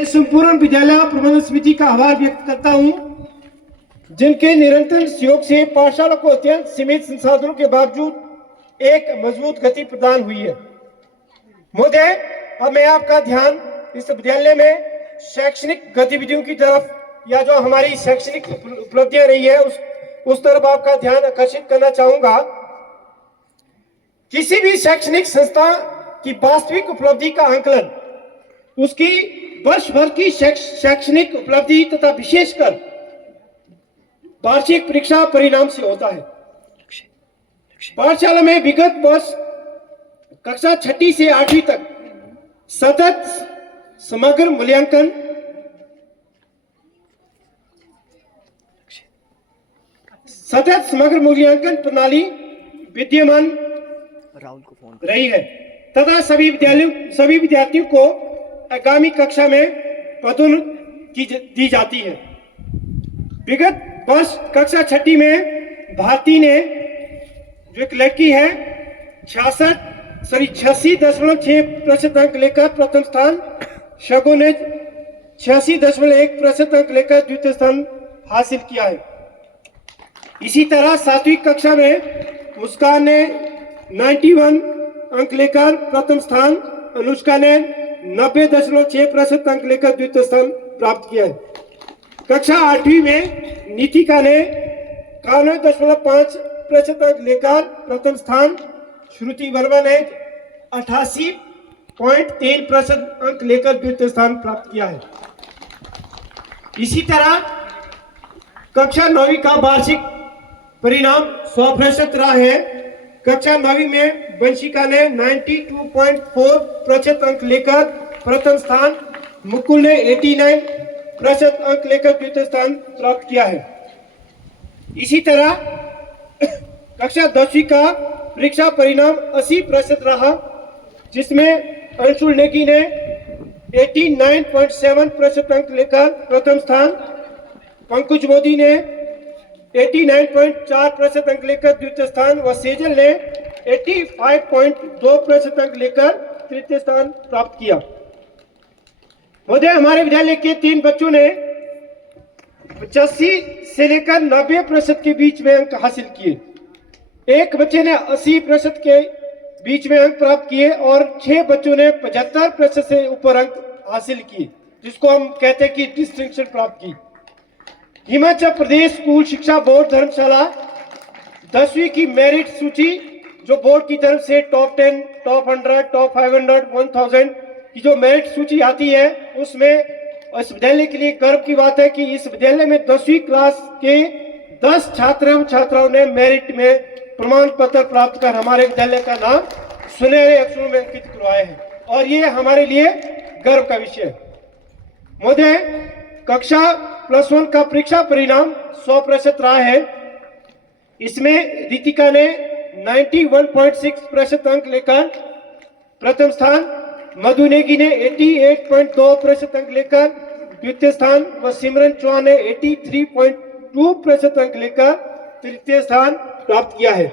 मैं संपूर्ण विद्यालय प्रबंधन समिति का आभार व्यक्त करता हूं, जिनके निरंतर सहयोग से पाठशाला को अत्यंत सीमित संसाधनों के बावजूद एक मजबूत गति प्रदान हुई है। महोदय, अब मैं आपका ध्यान इस विद्यालय में शैक्षणिक गतिविधियों की तरफ, या जो हमारी शैक्षणिक उपलब्धियां रही है उस तरफ आपका ध्यान आकर्षित करना चाहूंगा। किसी भी शैक्षणिक संस्था की वास्तविक उपलब्धि का आंकलन उसकी वर्ष भर की शैक्षणिक उपलब्धि तथा विशेषकर वार्षिक परीक्षा परिणाम से होता है। पाठशाला में विगत वर्ष कक्षा 6ठी से 8वीं तक सतत समग्र मूल्यांकन प्रणाली विद्यमान रही है तथा सभी विद्यार्थियों को आगामी कक्षा में पदोन्नति दी जाती है। विगत वर्ष कक्षा 6ठी में भारती ने, जो एक लड़की है, 86.6% अंक लेकर प्रथम स्थान, शगु ने 86.1% अंक लेकर द्वितीय स्थान हासिल किया है। इसी तरह 7वीं कक्षा में मुस्कान ने 91 अंक लेकर प्रथम स्थान, अनुष्का ने 90.6% अंक लेकर द्वितीय स्थान प्राप्त किया है। कक्षा 8वीं में नीतिका ने 91.5% अंक लेकर प्रथम स्थान, श्रुति वर्मा ने 88.3% अंक लेकर द्वितीय स्थान प्राप्त किया है। इसी तरह कक्षा 9वीं का वार्षिक परिणाम 100% रहा है। कक्षा 9वीं में वंशिका ने 92.4% अंक लेकर प्रथम स्थान, मुकुल ने 89% अंक लेकर द्वितीय स्थान प्राप्त किया है। इसी तरह कक्षा 10वीं का परीक्षा परिणाम 80% रहा, जिसमें अंशुल नेगी ने 89.7% अंक लेकर प्रथम स्थान, पंकज मोदी ने 89.4% अंक लेकर द्वितीय स्थान व सेजल ने 85.2% अंक लेकर तृतीय स्थान प्राप्त किया। महोदय, हमारे विद्यालय के 3 बच्चों ने 85 से लेकर 90% के बीच में अंक हासिल किए। एक बच्चे ने 80% के बीच में अंक प्राप्त किए और 6 बच्चों ने 75% से ऊपर अंक हासिल किए, जिसको हम कहते हैं कि डिस्टिंक्शन प्राप्त की। हिमाचल प्रदेश स्कूल शिक्षा बोर्ड धर्मशाला 10वीं की मेरिट सूची, जो बोर्ड की तरफ से टॉप 10, टॉप 100, टॉप 500, 1000 की जो मेरिट सूची आती है, उसमें इस विद्यालय के लिए गर्व की बात है कि इस विद्यालय में 10वीं क्लास के 10 छात्राओं ने मेरिट में प्रमाण पत्र प्राप्त कर हमारे विद्यालय का नाम सुनहरे अक्षरों में अंकित करवाए हैं, और ये हमारे लिए गर्व का विषय है। महोदय, कक्षा +1 का परीक्षा परिणाम 100% रहा है। इसमें रितिका ने 91.6% अंक लेकर प्रथम स्थान, मधु नेगी ने 88.2% अंक लेकर द्वितीय स्थान व सिमरन चौहान ने 83.2% अंक लेकर तृतीय स्थान प्राप्त किया है।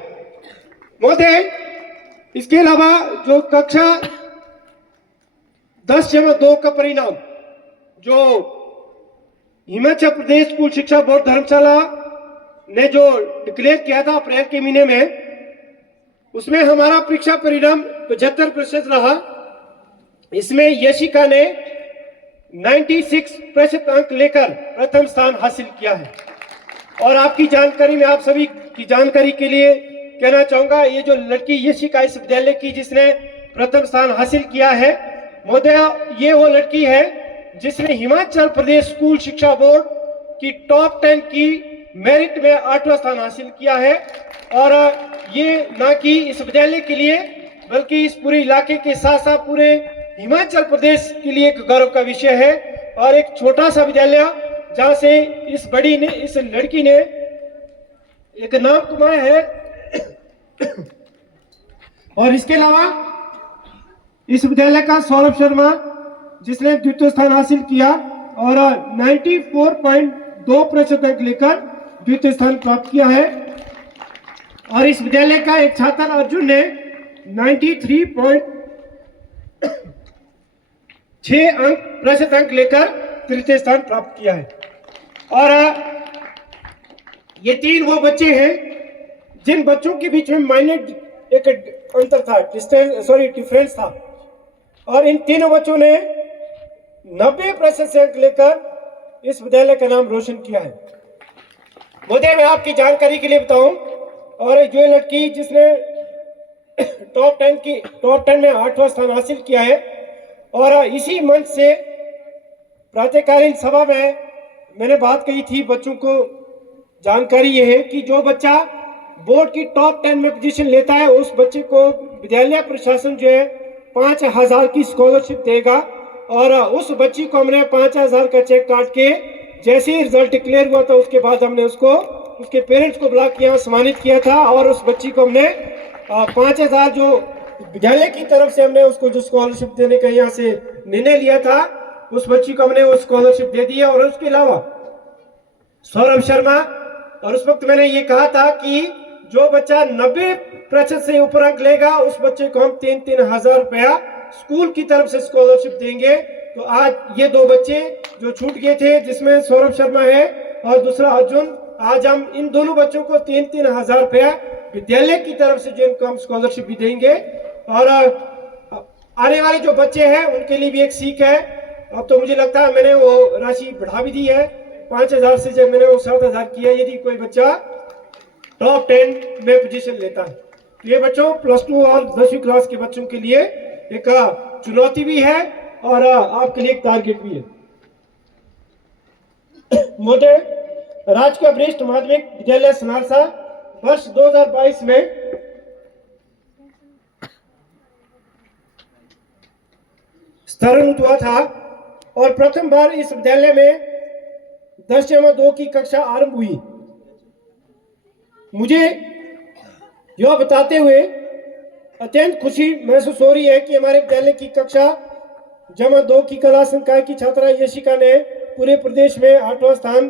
महोदय, इसके अलावा जो कक्षा 10/2 का परिणाम जो हिमाचल प्रदेश स्कूल शिक्षा बोर्ड धर्मशाला ने जो डिक्लेयर किया था अप्रैल के महीने में, उसमें हमारा परीक्षा परिणाम 75% रहा। इसमें यशिका ने 96% अंक लेकर प्रथम स्थान हासिल किया है। और आपकी जानकारी में, आप सभी की जानकारी के लिए कहना चाहूंगा, ये जो लड़की यशिका इस विद्यालय की जिसने प्रथम स्थान हासिल किया है, महोदय, ये वो लड़की है जिसने हिमाचल प्रदेश स्कूल शिक्षा बोर्ड की टॉप 10 की मेरिट में 8वां स्थान हासिल किया है। और ये ना कि इस विद्यालय के लिए बल्कि इस पूरे इलाके के साथ साथ पूरे हिमाचल प्रदेश के लिए एक गर्व का विषय है, और एक छोटा सा विद्यालय जहां से इस लड़की ने एक नाम कमाया है। और इसके अलावा इस विद्यालय का सौरभ शर्मा, जिसने द्वितीय स्थान हासिल किया और 94.2% अंक लेकर द्वितीय स्थान प्राप्त किया है। और इस विद्यालय का एक छात्र अर्जुन ने 93.6 6 प्रतिशत अंक लेकर तृतीय स्थान प्राप्त किया है। और ये 3 वो बच्चे हैं जिन बच्चों के बीच में माइनर एक अंतर था, डिफरेंस था, और इन तीनों बच्चों ने 90% से अंक लेकर इस विद्यालय का नाम रोशन किया है। मुझे मैं आपकी जानकारी के लिए बताऊं, और जो लड़की जिसने टॉप 10 में 8वां स्थान हासिल किया है, और इसी मंच से प्रातःकालीन सभा में मैंने बात कही थी, बच्चों को जानकारी ये है कि जो बच्चा बोर्ड की टॉप 10 में पोजीशन लेता है उस बच्चे को विद्यालय प्रशासन जो है 5,000 की स्कॉलरशिप देगा। और उस बच्ची को हमने 5,000 का चेक काट के जैसे ही रिजल्ट डिक्लेयर हुआ था उसके बाद हमने उसको उसके पेरेंट्स को बुला के यहाँ सम्मानित किया था, और उस बच्ची को हमने 5,000 जो विद्यालय की तरफ से हमने उसको जो स्कॉलरशिप देने का यहाँ से निर्णय लिया था, उस बच्ची को हमने वो स्कॉलरशिप दे दी है। और उसके अलावा सौरभ शर्मा, और उस वक्त मैंने ये कहा था कि जो बच्चा 90% से ऊपर अंक लेगा उस बच्चे को हम 3,000 रुपया स्कूल की तरफ से स्कॉलरशिप देंगे। तो आज ये 2 बच्चे जो छूट गए थे, जिसमें सौरभ शर्मा है और दूसरा अर्जुन, आज हम इन दोनों बच्चों को 3,000 रुपया विद्यालय की तरफ से जो इनको हम स्कॉलरशिप भी देंगे। और आने वाले जो बच्चे हैं उनके लिए भी एक सीख है। अब तो मुझे लगता है मैंने वो राशि बढ़ा भी दी है, 5,000 से जब मैंने वो 7,000 किया। यदि कोई बच्चा टॉप 10 में पोजीशन लेता है तो ये बच्चों +2 और 10वीं क्लास के बच्चों के लिए एक चुनौती भी है और आपके लिए एक टारगेट भी है। मोटे राजकीय वरिष्ठ माध्यमिक विद्यालय सनारसा वर्ष 2022 में स्तरोन्नत हुआ था, और प्रथम बार इस विद्यालय में 10/2 की कक्षा आरंभ हुई। मुझे यह बताते हुए अत्यंत खुशी महसूस हो रही है कि हमारे विद्यालय की कक्षा जमा 2 की कला संकाय की छात्रा यशिका ने पूरे प्रदेश में 8वां स्थान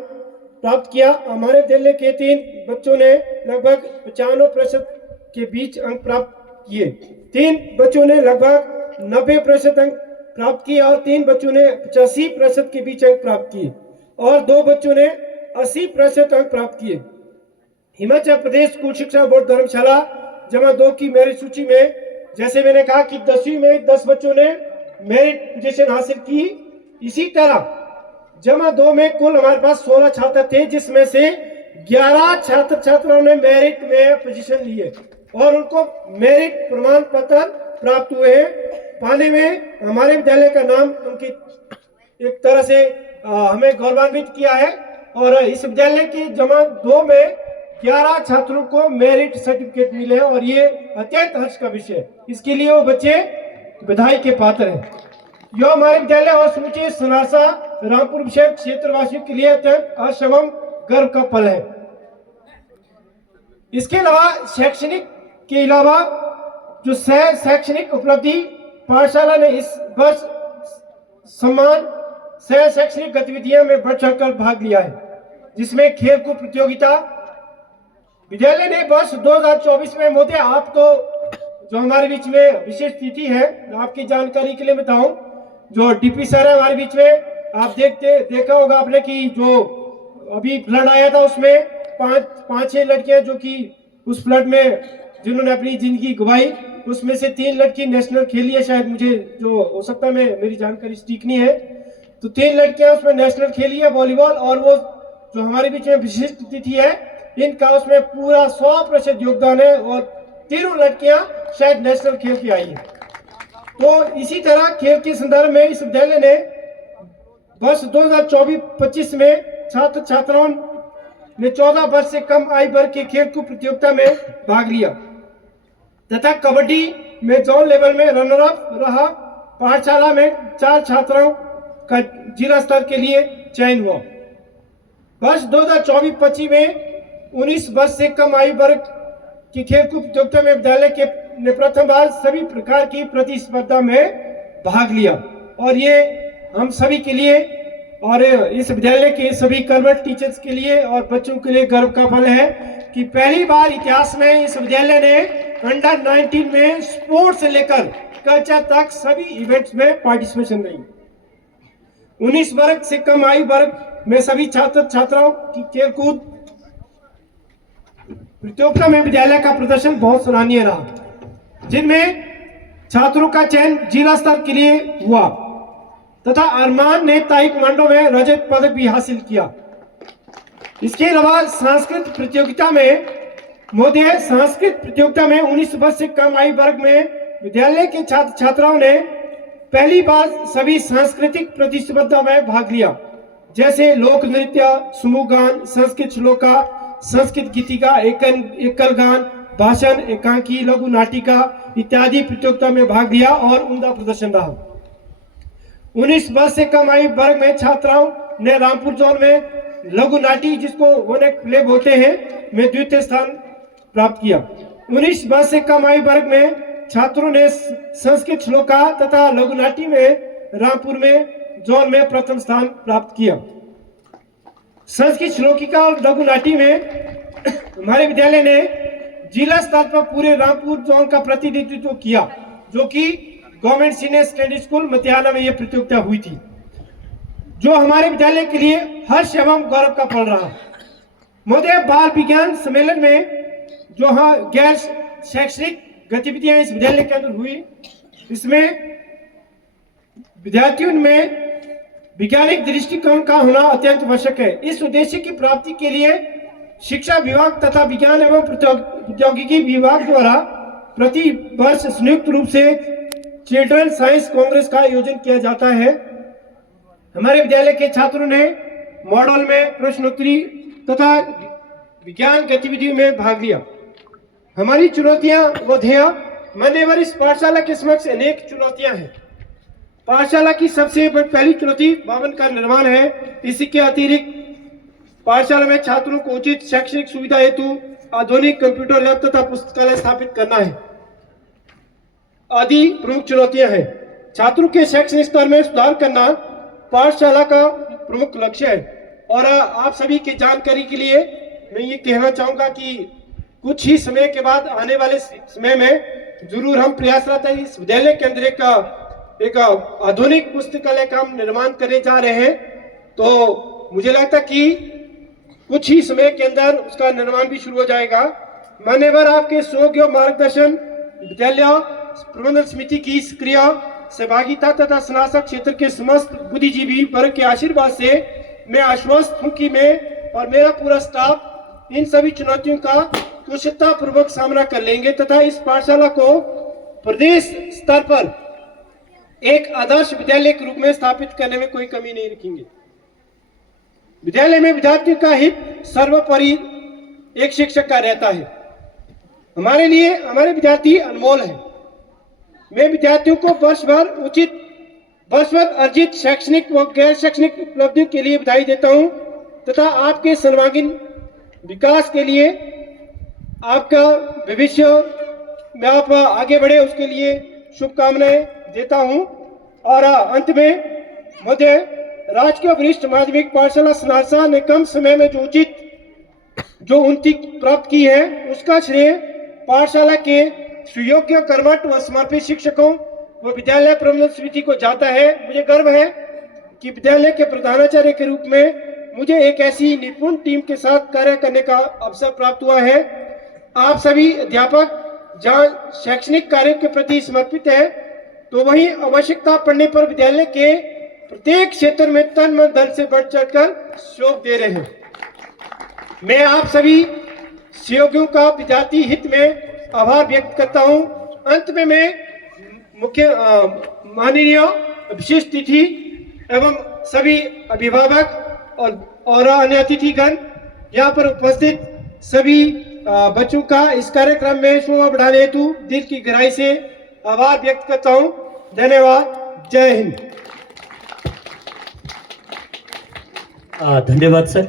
प्राप्त किया। हमारे विद्यालय के 3 बच्चों ने लगभग 95% के बीच अंक प्राप्त किए। 3 बच्चों ने लगभग 90% अंक प्राप्त किए और 3 बच्चों ने 85% के बीच अंक प्राप्त किए और 2 बच्चों ने 80% अंक प्राप्त किए। हिमाचल प्रदेश स्कूल शिक्षा बोर्ड धर्मशाला जमा 2 की मेरिट सूची में जैसे मैंने कहा कि 10वीं में 10 बच्चों ने मेरिट पोजीशन हासिल की, इसी तरह जमा 2 में कुल हमारे पास 16 छात्र थे, जिसमें से 11 छात्र छात्राओं ने मेरिट में पोजीशन लिए और उनको मेरिट प्रमाण पत्र प्राप्त हुए हैं। पाने में हमारे विद्यालय का नाम अंकित एक तरह से हमें गौरवान्वित किया है और इस विद्यालय की जमा 2 में 11 छात्रों को मेरिट सर्टिफिकेट मिले हैं और ये अत्यंत हर्ष का विषय है। इसके लिए वो बच्चे बधाई के पात्र हैं। यह हमारे विद्यालय और समूचे सनारसा रामपुर विषय क्षेत्रवासियों के लिए अत्यंत हर्ष एवं गर्व का पल है। इसके अलावा शैक्षणिक के अलावा जो शैक्षणिक उपलब्धि पाठशाला ने इस वर्ष सम्मान सह शैक्षणिक गतिविधियों में बढ़ चढ़कर भाग लिया है, जिसमें खेलकूद प्रतियोगिता विद्यालय ने वर्ष 2024 में मोदी आप तो जो हमारे बीच में विशेष तिथि है आपकी जानकारी के लिए बताऊं, जो डीपी सर है हमारे बीच में, आप देखा होगा आपने कि जो अभी फ्लड आया था उसमें 5-6 लड़कियां जो कि उस फ्लड में जिन्होंने अपनी जिंदगी गंवाई, उसमें से 3 लड़की नेशनल खेली है, शायद मुझे जो हो सकता है मेरी जानकारी ठीक नहीं है, तो 3 लड़कियां उसमें नेशनल खेली है वॉलीबॉल। और वो जो हमारे बीच में विशिष्ट तिथि है इनका उसमें पूरा 100% योगदान है और 3 लड़कियां शायद नेशनल खेल के आई है। तो इसी तरह खेल के संदर्भ में इस विद्यालय ने वर्ष 2024-25 में छात्र छात्राओं ने 14 वर्ष से कम आयु वर्ग के खेलकूद प्रतियोगिता में भाग लिया तथा कबड्डी में जोन लेवल में रनर अप रहा। पाठशाला में 4 छात्राओं का जिला स्तर के लिए चयन हुआ। वर्ष 2024-25 में 19 वर्ष से कम आयु वर्ग की खेलकूद प्रतियोगिता में विद्यालय के ने प्रथम बार सभी प्रकार की प्रतिस्पर्धा में भाग लिया और ये हम सभी के लिए और इस विद्यालय के सभी कर्मठ टीचर्स के लिए और बच्चों के लिए गर्व का पल है कि पहली बार इतिहास में इस विद्यालय ने अंडर 19 में स्पोर्ट्स से लेकर कल्चर तक सभी इवेंट्स में पार्टिसिपेशन रही। 19 वर्ग से कम आयु वर्ग में सभी छात्र छात्राओं की खेलकूद प्रतियोगिता में विद्यालय का प्रदर्शन बहुत सराहनीय रहा, जिनमें छात्रों का चयन जिला स्तर के लिए हुआ तथा अरमान ने ताइक्वांडो में रजत पदक भी हासिल किया। इसके अलावा सांस्कृतिक प्रतियोगिता में 19 वर्ष से कम आयु वर्ग में विद्यालय के छात्र छात्राओं ने पहली बार सभी सांस्कृतिक प्रतिस्पर्धा में भाग लिया, जैसे लोक नृत्य, समूह गान, संस्कृत श्लोका, संस्कृत गीतिका, एकल गान, भाषण, एकांकी, लघु नाटिका इत्यादि प्रतियोगिता में भाग लिया और उम्दा प्रदर्शन रहा। 19 वर्ष से कम आयु वर्ग में छात्राओं ने रामपुर जोन में लघु नाटी, जिसको वन प्ले बोलते हैं, में द्वितीय स्थान प्राप्त किया। 19 वर्ष से कम आयु वर्ग में छात्रों ने संस्कृत श्लोका तथा लघु नाटी में रामपुर में जोन में प्रथम स्थान प्राप्त किया। संस्कृत श्लोकिका और लघु नाटी में हमारे विद्यालय ने जिला स्तर पर पूरे रामपुर जोन का प्रतिनिधित्व किया, जो कि government senior secondary school Matiyana में यह प्रतियोगिता हुई थी, जो हमारे विद्यालय के लिए हर्ष एवं गौरव का पल रहा। महोदय, बाल विज्ञान सम्मेलन में जो गैर शैक्षणिक गतिविधियां इस विद्यालय के अंदर हुई, इसमें विद्यार्थियों में वैज्ञानिक दृष्टिकोण का होना अत्यंत आवश्यक है। इस उद्देश्य की प्राप्ति के लिए शिक्षा विभाग तथा विज्ञान एवं प्रौद्योगिकी विभाग द्वारा प्रति वर्ष संयुक्त रूप से चिल्ड्रन साइंस कांग्रेस का आयोजन किया जाता है। हमारे विद्यालय के छात्रों ने मॉडल में प्रश्नोत्तरी तथा विज्ञान गतिविधियों में भाग लिया। हमारी चुनौतियां व ध्येय, मान्यवर इस पाठशाला के समक्ष अनेक चुनौतियां हैं। पाठशाला की सबसे पहली चुनौती भवन का निर्माण है। इसके अतिरिक्त पाठशाला में छात्रों को उचित शैक्षणिक सुविधा हेतु आधुनिक कंप्यूटर लैब तथा पुस्तकालय स्थापित करना है आदि प्रमुख चुनौतियां हैं। छात्रों के शैक्षणिक स्तर में सुधार करना पाठशाला का प्रमुख लक्ष्य है। और आप सभी की जानकारी के लिए मैं ये कहना चाहूंगा कि कुछ ही समय के बाद आने वाले समय में जरूर हम प्रयासरत है इस विद्यालय के अंदर एक आधुनिक पुस्तकालय का निर्माण करने जा रहे हैं। तो मुझे लगता कि कुछ ही समय के अंदर उसका निर्माण भी शुरू हो जाएगा। मान्यवर, आपके सहयोग और मार्गदर्शन, विद्यालय प्रबंधन समिति की सक्रिय सहभागिता तथा स्नातक क्षेत्र के समस्त बुद्धिजीवी वर्ग के आशीर्वाद से मैं आश्वस्त हूं कि मैं और मेरा पूरा स्टाफ इन सभी चुनौतियों का कुशलता पूर्वक सामना कर लेंगे तथा इस पाठशाला को प्रदेश स्तर पर एक आदर्श विद्यालय के रूप में स्थापित करने में कोई कमी नहीं रखेंगे। विद्यालय में विद्यार्थियों का हित सर्वोपरि एक शिक्षक का रहता है। हमारे लिए हमारे विद्यार्थी अनमोल है। मैं विद्यार्थियों को वर्ष भर अर्जित शैक्षणिक व गैर शैक्षणिक उपलब्धियों के लिए बधाई देता हूं तथा आपके सर्वांगीण विकास के लिए, आपका भविष्य में आप आगे बढ़े उसके लिए शुभकामनाएं देता हूं। और अंत में महोदय, राजकीय वरिष्ठ माध्यमिक पाठशाला सनारसा ने कम समय में जो उन्नति प्राप्त की है, उसका श्रेय पाठशाला के सुयोग्य, कर्मठ व समर्पित शिक्षकों व विद्यालय प्रबंधन समिति को जाता है। मुझे गर्व है कि विद्यालय के प्रधानाचार्य के रूप में मुझे एक ऐसी निपुण टीम के साथ कार्य करने का अवसर प्राप्त हुआ है। आप सभी अध्यापक जहां शैक्षणिक कार्य के प्रति समर्पित है, तो वहीं आवश्यकता पड़ने पर विद्यालय के प्रत्येक क्षेत्र में तन मन धन से बढ़ चढ़कर सहयोग दे रहे हैं। मैं आप सभी सहयोगियों का विद्यार्थी हित में आभार व्यक्त करता हूं। अंत में मैं मुख्य माननीय विशिष्ट अतिथि एवं सभी अभिभावक और अन्य अतिथिगण, यहाँ पर उपस्थित सभी बच्चों का इस कार्यक्रम में शोभा बढ़ाने हेतु दिल की गहराई से आभार व्यक्त करता हूं। धन्यवाद। जय हिंद। धन्यवाद सर।